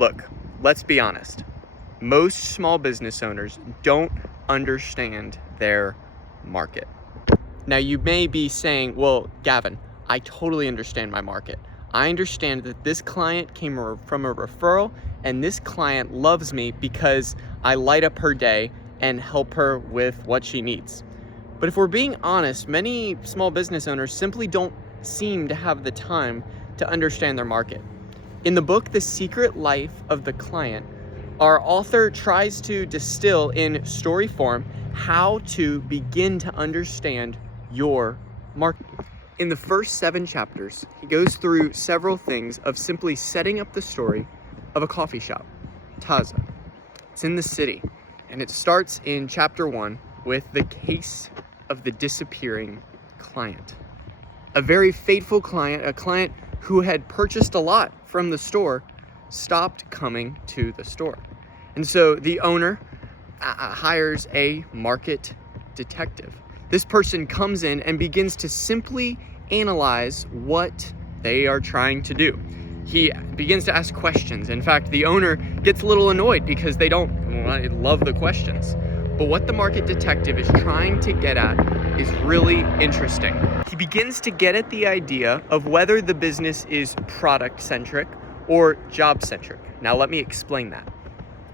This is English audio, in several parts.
Look, let's be honest. Most small business owners don't understand their market. Now, you may be saying, well, Gavin, I totally understand my market. I understand that this client came from a referral, and this client loves me because I light up her day and help her with what she needs. But if we're being honest, many small business owners simply don't seem to have the time to understand their market. In the book, The Secret Life of the Client, our author tries to distill in story form how to begin to understand your market. In the first 7 chapters, he goes through several things of simply setting up the story of a coffee shop, Taza. It's in the city, and it starts in chapter 1 with the case of the disappearing client. A very faithful client, a client who had purchased a lot from the store, stopped coming to the store. And so the owner hires a market detective. This person comes in and begins to simply analyze what they are trying to do. He begins to ask questions. In fact, the owner gets a little annoyed because they don't love the questions. But what the market detective is trying to get at is really interesting. He begins to get at the idea of whether the business is product-centric or job-centric. Now, let me explain that.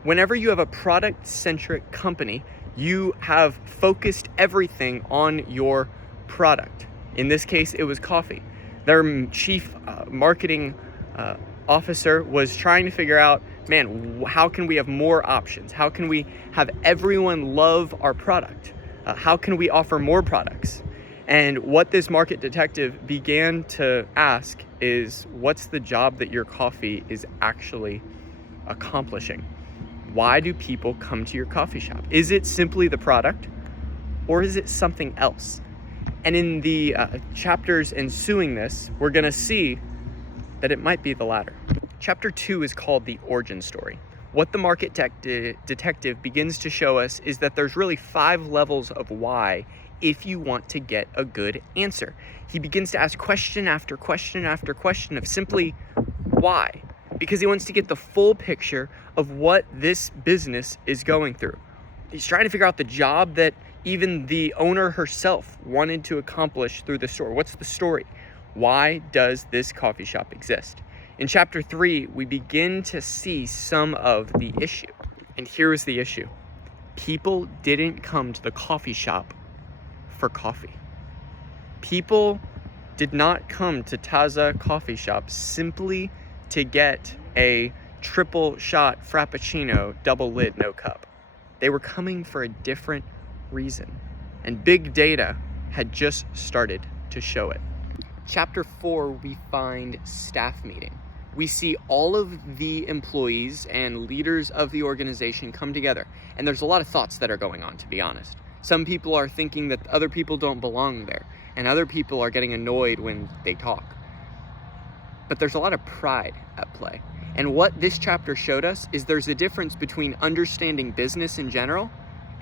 Whenever you have a product-centric company, you have focused everything on your product. In this case, it was coffee. Their chief marketing officer was trying to figure out, man, how can we have more options? How can we have everyone love our product? How can we offer more products? And what this market detective began to ask is, what's the job that your coffee is actually accomplishing? Why do people come to your coffee shop? Is it simply the product, or is it something else? And in the chapters ensuing this, we're gonna see that it might be the latter. Chapter 2 is called The Origin Story. What the market detective begins to show us is that there's really 5 levels of why if you want to get a good answer. He begins to ask question after question after question of simply why, because he wants to get the full picture of what this business is going through. He's trying to figure out the job that even the owner herself wanted to accomplish through the store. What's the story? Why does this coffee shop exist? In chapter 3, we begin to see some of the issue. And here is the issue. People didn't come to the coffee shop for coffee. People did not come to Taza Coffee Shop simply to get a triple shot Frappuccino, double lid, no cup. They were coming for a different reason. And big data had just started to show it. Chapter 4, we find staff meeting. We see all of the employees and leaders of the organization come together. And there's a lot of thoughts that are going on, to be honest. Some people are thinking that other people don't belong there, and other people are getting annoyed when they talk. But there's a lot of pride at play. And what this chapter showed us is there's a difference between understanding business in general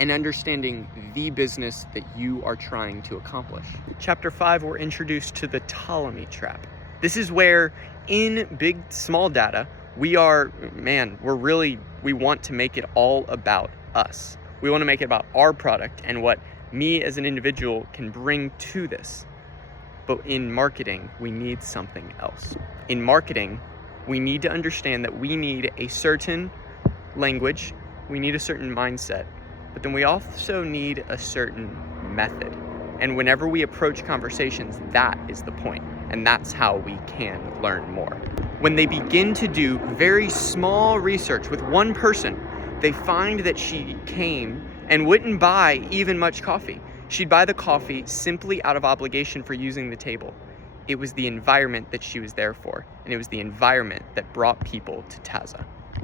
and understanding the business that you are trying to accomplish. Chapter 5, we're introduced to the Ptolemy trap. This is where in big, small data, we want to make it all about us. We want to make it about our product and what me as an individual can bring to this. But in marketing, we need something else. In marketing, we need to understand that we need a certain language, we need a certain mindset, but then we also need a certain method. And whenever we approach conversations, that is the point, and that's how we can learn more. When they begin to do very small research with one person, they find that she came and wouldn't buy even much coffee. She'd buy the coffee simply out of obligation for using the table. It was the environment that she was there for, and it was the environment that brought people to Taza.